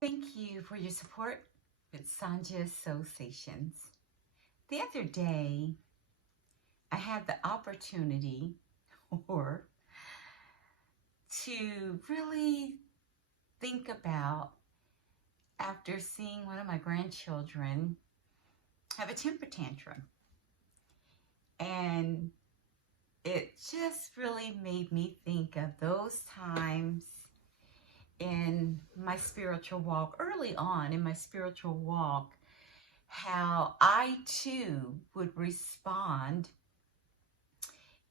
Thank you for your support with Sonja Soulsations. The other day, I had the opportunity or to really think about after seeing one of my grandchildren have a temper tantrum. And it just really made me think of those times in my spiritual walk, early on in my spiritual walk, how I too would respond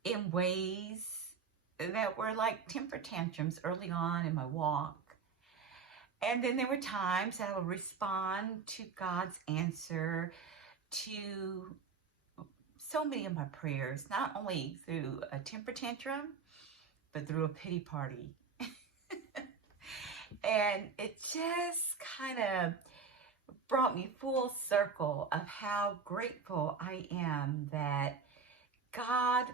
in ways that were like temper tantrums early on in my walk. And then there were times that I would respond to God's answer to so many of my prayers, not only through a temper tantrum, but through a pity party. And it just kind of brought me full circle of how grateful I am that God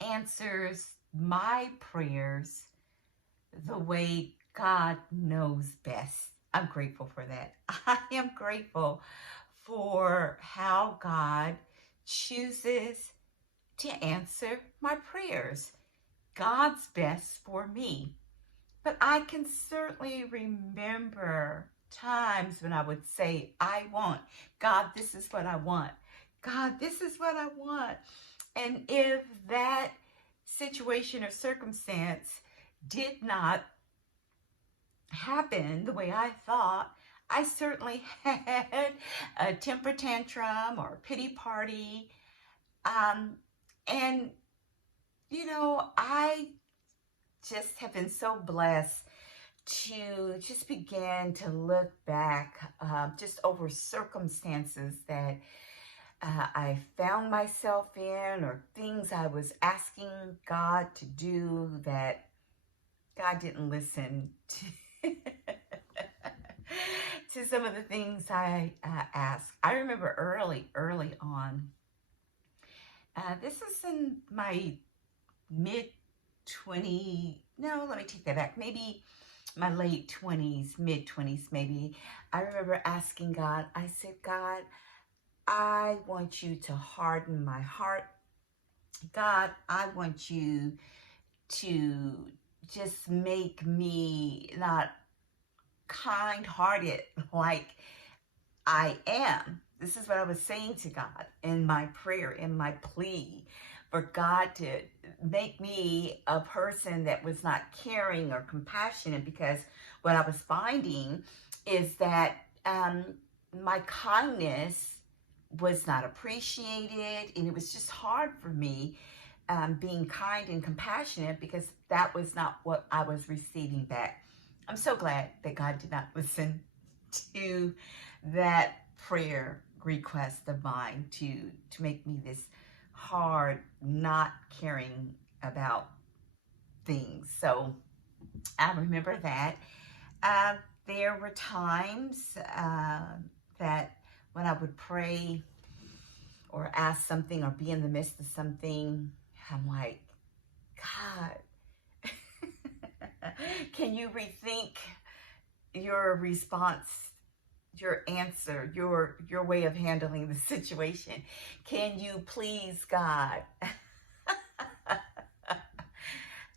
answers my prayers the way God knows best. I'm grateful for that. I am grateful for how God chooses to answer my prayers. God's best for me. But I can certainly remember times when I would say, I want, God, this is what I want. God, this is what I want. And if that situation or circumstance did not happen the way I thought, I certainly had a temper tantrum or a pity party. And, I just have been so blessed to just begin to look back just over circumstances that I found myself in, or things I was asking God to do that God didn't listen to. To some of the things I asked. I remember early on. This is in my mid 20, no, let me take that back. Maybe my late 20s, mid 20s maybe. I remember asking God, I said, God, I want you to harden my heart. God, I want you to just make me not kind-hearted like I am. This is what I was saying to God in my prayer, in my plea for God to make me a person that was not caring or compassionate, because what I was finding is that my kindness was not appreciated, and it was just hard for me being kind and compassionate because that was not what I was receiving back. I'm so glad that God did not listen to that prayer request of mine to make me this hard, not caring about things. So I remember that. Uh, there were times that when I would pray or ask something or be in the midst of something, I'm like, God, can you rethink your response, your answer, your way of handling the situation? Can you please, God,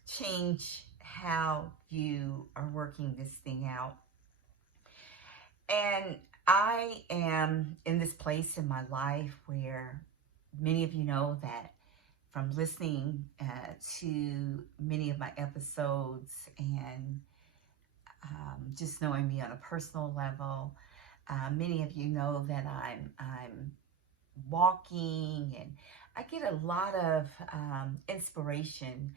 change how you are working this thing out? And I am in this place in my life where many of you know that from listening to many of my episodes and just knowing me on a personal level, many of you know that I'm walking, and I get a lot of inspiration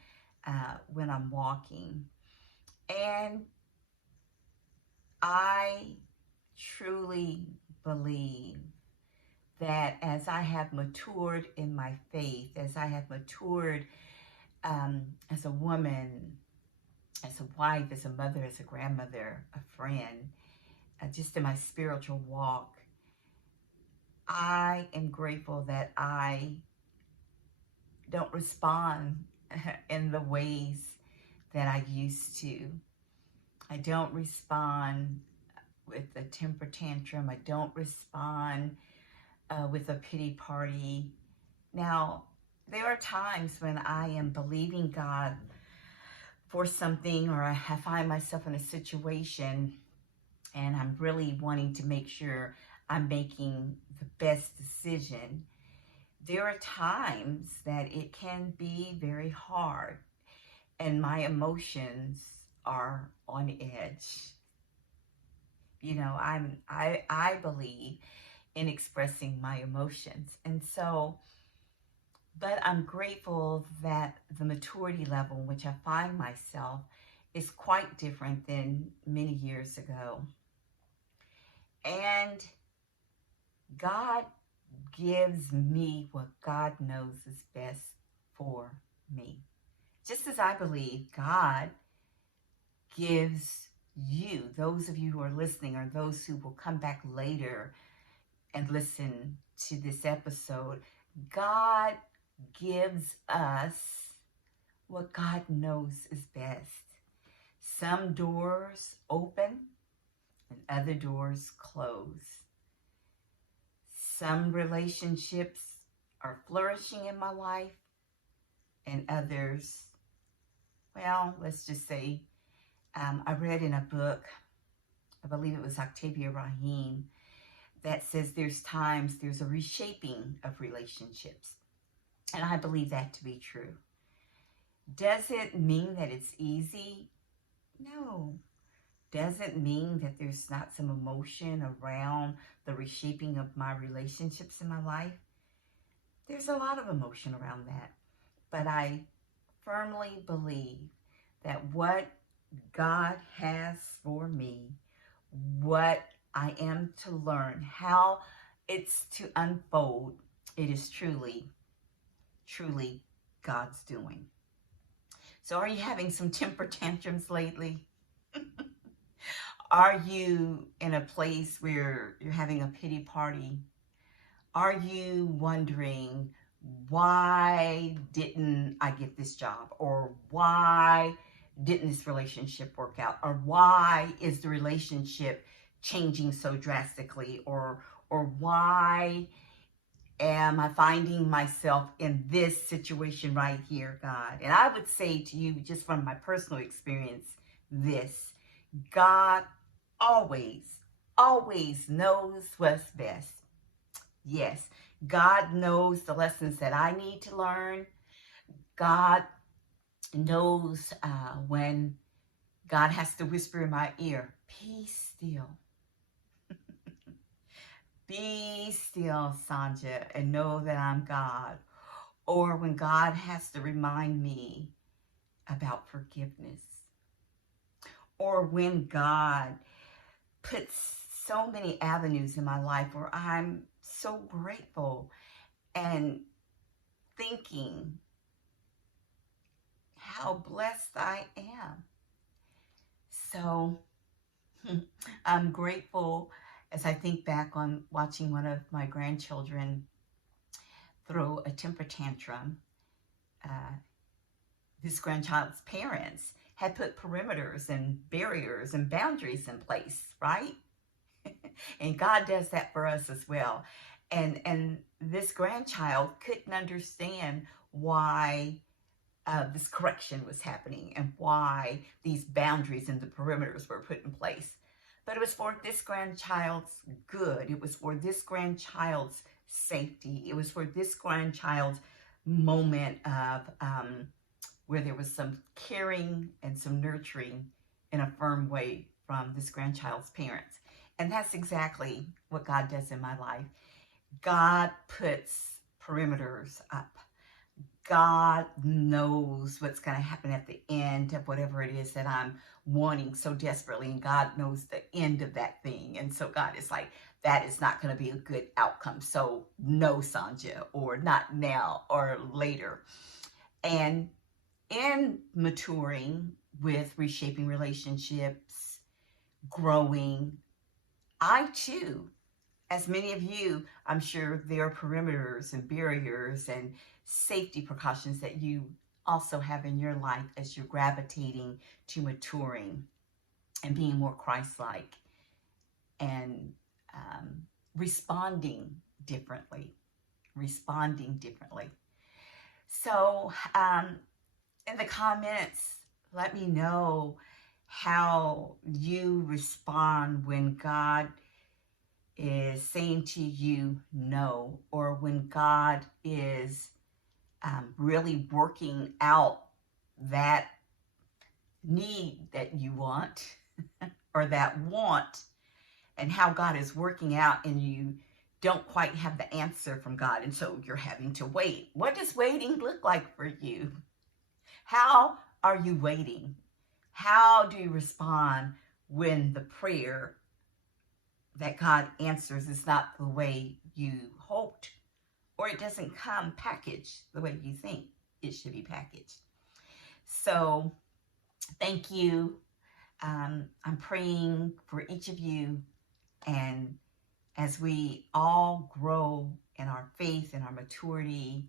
when I'm walking. And I truly believe that as I have matured in my faith, as I have matured as a woman, as a wife, as a mother, as a grandmother, a friend, just in my spiritual walk, I am grateful that I don't respond in the ways that I used to. I don't respond with a temper tantrum. I don't respond with a pity party. Now, there are times when I am believing God for something, or I find myself in a situation and I'm really wanting to make sure I'm making the best decision. There are times that it can be very hard and my emotions are on edge. You know, I believe in expressing my emotions. And so, but I'm grateful that the maturity level in which I find myself is quite different than many years ago. And God gives me what God knows is best for me. Just as I believe God gives you, those of you who are listening or those who will come back later and listen to this episode, God gives us what God knows is best. Some doors open and other doors close. Some relationships are flourishing in my life and others, well, let's just say, I read in a book, I believe it was Octavia Rahim, that says there's a reshaping of relationships. And I believe that to be true. Does it mean that it's easy? No. Does it mean that there's not some emotion around the reshaping of my relationships in my life? There's a lot of emotion around that. But I firmly believe that what God has for me, what I am to learn, how it's to unfold, it is truly, truly God's doing. So are you having some temper tantrums lately? Are you in a place where you're having a pity party? Are you wondering, why didn't I get this job? Or why didn't this relationship work out? Or why is the relationship changing so drastically? Or why am I finding myself in this situation right here, God? And I would say to you, just from my personal experience, this: God always, always knows what's best. Yes, God knows the lessons that I need to learn. God knows when God has to whisper in my ear, "Be still. Be still, Sonja, and know that I'm God." Or when God has to remind me about forgiveness. Or when God puts so many avenues in my life where I'm so grateful and thinking how blessed I am. So I'm grateful as I think back on watching one of my grandchildren throw a temper tantrum. This grandchild's parents had put perimeters and barriers and boundaries in place, right? And God does that for us as well. And this grandchild couldn't understand why this correction was happening and why these boundaries and the perimeters were put in place. But it was for this grandchild's good. It was for this grandchild's safety. It was for this grandchild's moment of where there was some caring and some nurturing in a firm way from this grandchild's parents. And that's exactly what God does in my life. God puts perimeters up. God knows what's going to happen at the end of whatever it is that I'm wanting so desperately. And God knows the end of that thing. And so God is like, that is not going to be a good outcome. So no, Sonja, or not now or later. And in maturing with reshaping relationships, growing, I too, as many of you, I'm sure there are perimeters and barriers and safety precautions that you also have in your life as you're gravitating to maturing. and being more Christ-like and responding differently. So in the comments, let me know how you respond when God is saying to you no, or when God is really working out that need that you want or that want, and how God is working out and you don't quite have the answer from God, and so you're having to wait. What does waiting look like for you? How are you waiting? How do you respond when the prayer that God answers is not the way you hoped, or it doesn't come packaged the way you think it should be packaged? So thank you. I'm praying for each of you, and as we all grow in our faith and our maturity,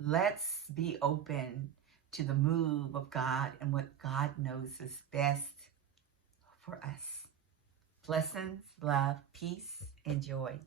let's be open to the move of God and what God knows is best for us. Blessings, love, peace, and joy.